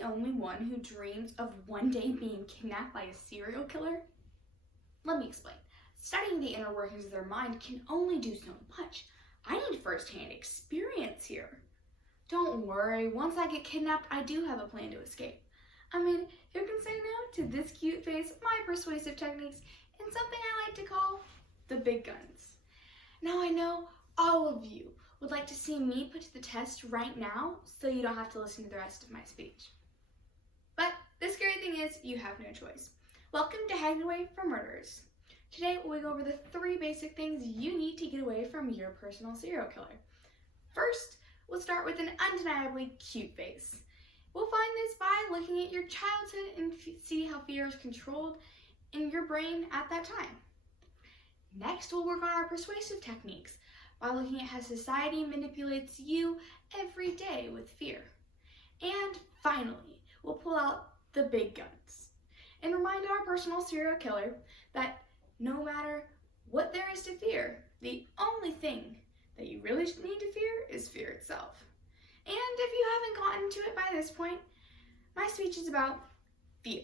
the only one who dreams of one day being kidnapped by a serial killer? Let me explain. Studying the inner workings of their mind can only do so much. I need first-hand experience here. Don't worry, once I get kidnapped, I do have a plan to escape. I mean, who can say no to this cute face, my persuasive techniques, and something I like to call the big guns? Now I know all of you would like to see me put to the test right now, so you don't have to listen to the rest of my speech. But the scary thing is, you have no choice. Welcome to Hiding Away from Murderers. Today we'll go over the 3 basic things you need to get away from your personal serial killer. First, we'll start with an undeniably cute face. We'll find this by looking at your childhood and see how fear is controlled in your brain at that time. Next, we'll work on our persuasive techniques by looking at how society manipulates you every day with fear. And finally, we'll pull out the big guns and remind our personal serial killer that no matter what there is to fear, the only thing that you really need to fear is fear itself. And if you haven't gotten to it by this point, my speech is about fear.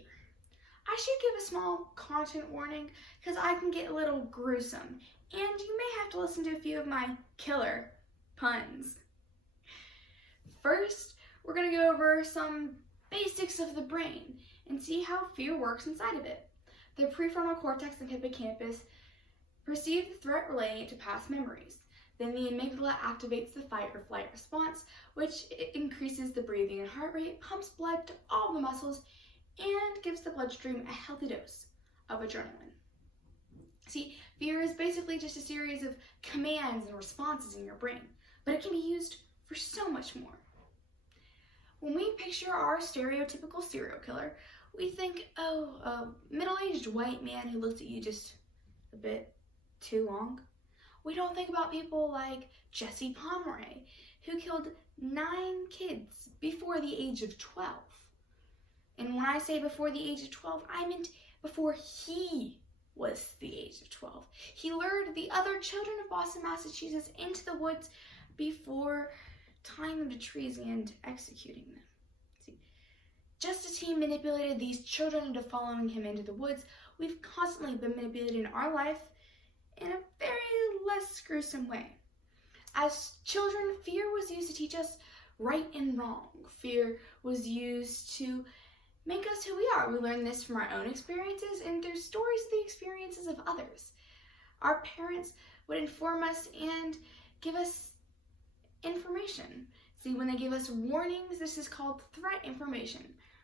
I should give a small content warning because I can get a little gruesome, and you may have to listen to a few of my killer puns. First, we're going to go over some basics of the brain and see how fear works inside of it. The prefrontal cortex and hippocampus perceive the threat relating it to past memories. Then the amygdala activates the fight or flight response, which increases the breathing and heart rate, pumps blood to all the muscles, and gives the bloodstream a healthy dose of adrenaline. See, fear is basically just a series of commands and responses in your brain, but it can be used for so much more. When we picture our stereotypical serial killer, we think, oh, a middle-aged white man who looks at you just a bit too long. We don't think about people like Jesse Pomeroy, who killed 9 kids before the age of 12. And when I say before the age of 12, I meant before he was the age of 12. He lured the other children of Boston, Massachusetts into the woods before tying them to trees and executing them. See, just as he manipulated these children into following him into the woods, we've constantly been manipulated in our life in a very less gruesome way. As children, fear was used to teach us right and wrong. Fear was used to make us who we are. We learn this from our own experiences and through stories of the experiences of others. Our parents would inform us and give us information. See, when they give us warnings, this is called threat information.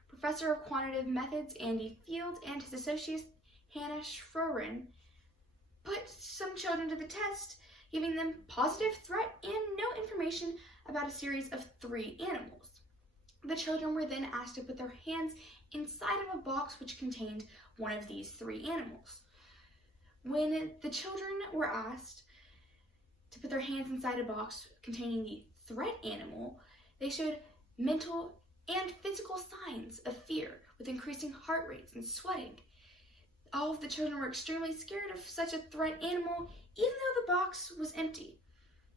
Professor of Quantitative Methods Andy Field and his associate Hannah Schroeren put some children to the test, giving them positive threat and no information about a series of 3 animals. The children were then asked to put their hands inside of a box which contained one of these 3 animals. When the children were asked to put their hands inside a box containing the threat animal, they showed mental and physical signs of fear with increasing heart rates and sweating. All of the children were extremely scared of such a threat animal, even though the box was empty.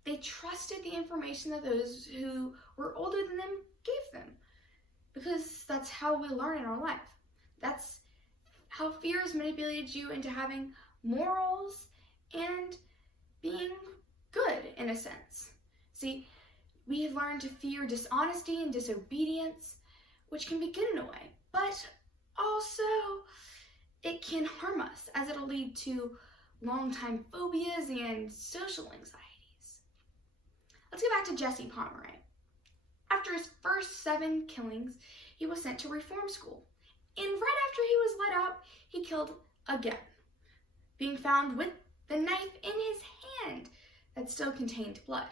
They trusted the information that those who were older than them gave them, because that's how we learn in our life. That's how fear has manipulated you into having morals and being good in a sense. See, we have learned to fear dishonesty and disobedience, which can be good in a way, but also it can harm us as it'll lead to long-time phobias and social anxieties. Let's get back to Jesse Pomeroy. After his first 7 killings, he was sent to reform school. And right after he was let out, he killed again, being found with the knife in his hand that still contained blood.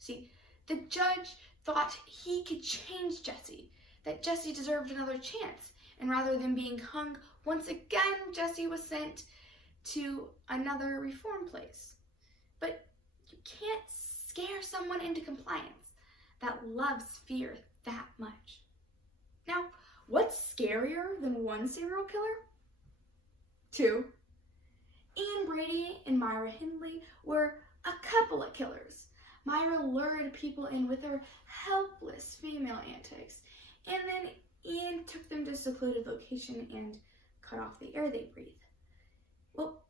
See, the judge thought he could change Jesse, that Jesse deserved another chance, and rather than being hung once again, Jesse was sent to another reform place. But you can't scare someone into compliance that loves fear that much. Now, what's scarier than one serial killer? 2. Ian Brady and Myra Hindley were a couple of killers. Myra lured people in with her helpless female antics, and then and took them to a secluded location and cut off the air they breathe. Well,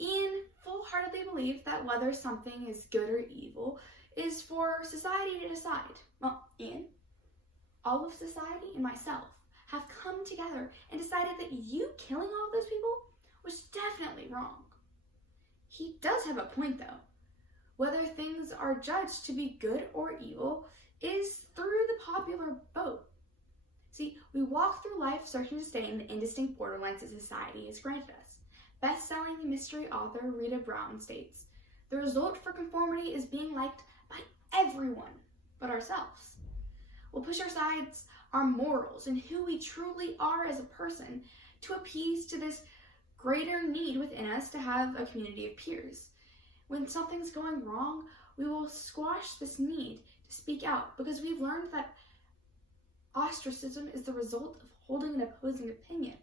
Ian full-heartedly believed that whether something is good or evil is for society to decide. Well, Ian, all of society and myself have come together and decided that you killing all of those people was definitely wrong. He does have a point though. Whether things are judged to be good or evil is through the popular vote. See, we walk through life searching to stay in the indistinct borderlines that society has granted us. Best-selling mystery author Rita Brown states, "The result for conformity is being liked by everyone but ourselves. We'll push aside our morals and who we truly are as a person to appease to this greater need within us to have a community of peers. When something's going wrong, we will squash this need to speak out because we've learned that ostracism is the result of holding an opposing opinion.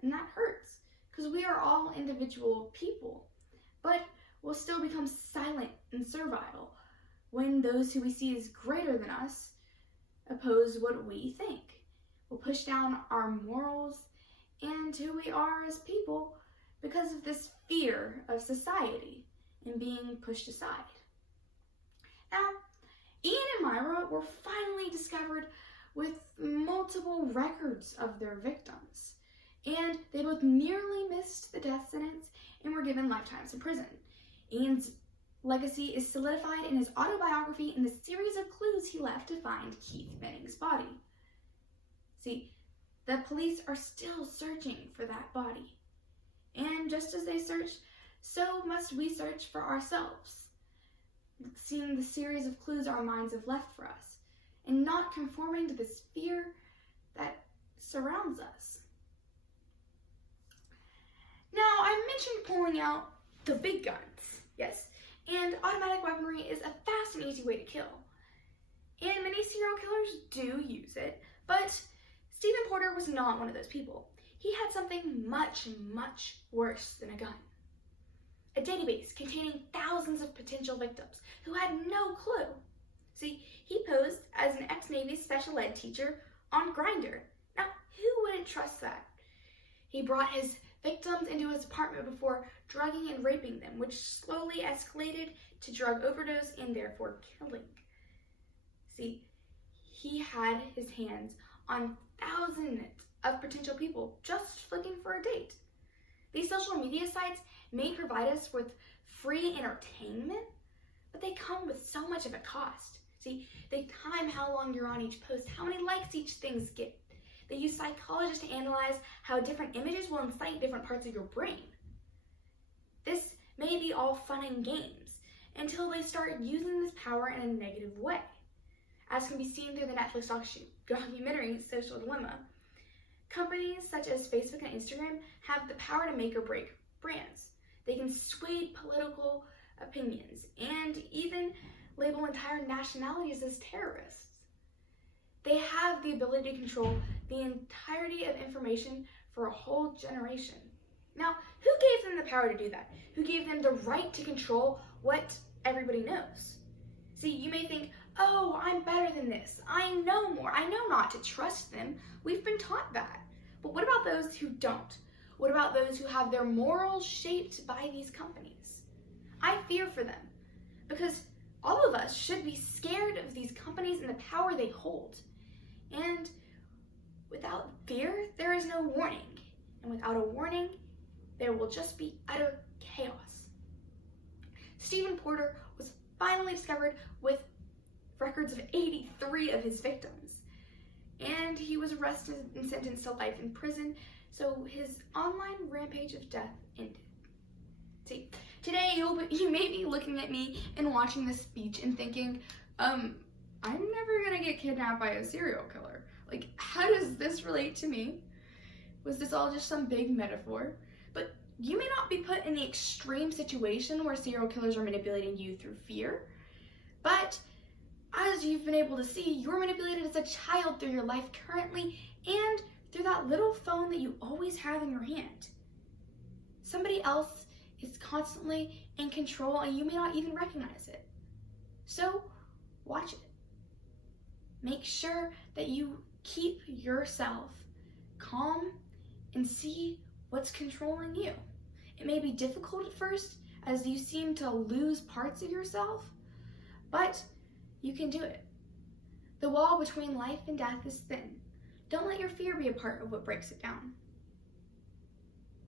And that hurts because we are all individual people, but we'll still become silent and servile when those who we see as greater than us oppose what we think. We'll push down our morals and who we are as people because of this fear of society and being pushed aside." Now, Ian and Myra were finally discovered with multiple records of their victims, and they both nearly missed the death sentence and were given lifetimes in prison. Ian's legacy is solidified in his autobiography and the series of clues he left to find Keith Benning's body. See, the police are still searching for that body. And just as they searched, so must we search for ourselves, seeing the series of clues our minds have left for us, and not conforming to this fear that surrounds us. Now, I mentioned pulling out the big guns, yes, and automatic weaponry is a fast and easy way to kill. And many serial killers do use it, but Stephen Porter was not one of those people. He had something much, much worse than a gun. A database containing thousands of potential victims who had no clue. See, he posed as an ex-Navy special ed teacher on Grindr. Now, who wouldn't trust that? He brought his victims into his apartment before drugging and raping them, which slowly escalated to drug overdose and therefore killing. See, he had his hands on thousands of potential people just looking for a date. These social media sites may provide us with free entertainment, but they come with so much of a cost. See, they time how long you're on each post, how many likes each thing gets. They use psychologists to analyze how different images will incite different parts of your brain. This may be all fun and games until they start using this power in a negative way. As can be seen through the Netflix documentary Social Dilemma, companies such as Facebook and Instagram have the power to make or break brands. They can sway political opinions and even label entire nationalities as terrorists. They have the ability to control the entirety of information for a whole generation. Now, who gave them the power to do that? Who gave them the right to control what everybody knows? See, you may think, oh, I'm better than this. I know more. I know not to trust them. We've been taught that. But what about those who don't? What about those who have their morals shaped by these companies? I fear for them because all of us should be scared of these companies and the power they hold. And without fear, there is no warning. And without a warning, there will just be utter chaos. Stephen Porter was finally discovered with records of 83 of his victims. And he was arrested and sentenced to life in prison, so his online rampage of death ended. See, today you may be looking at me and watching this speech and thinking, I'm never gonna get kidnapped by a serial killer. Like, how does this relate to me? Was this all just some big metaphor? But you may not be put in the extreme situation where serial killers are manipulating you through fear, but as you've been able to see, you're manipulated as a child through your life currently and through that little phone that you always have in your hand. Somebody else is constantly in control and you may not even recognize it. So, watch it. Make sure that you keep yourself calm and see what's controlling you. It may be difficult at first as you seem to lose parts of yourself, but you can do it. The wall between life and death is thin. Don't let your fear be a part of what breaks it down.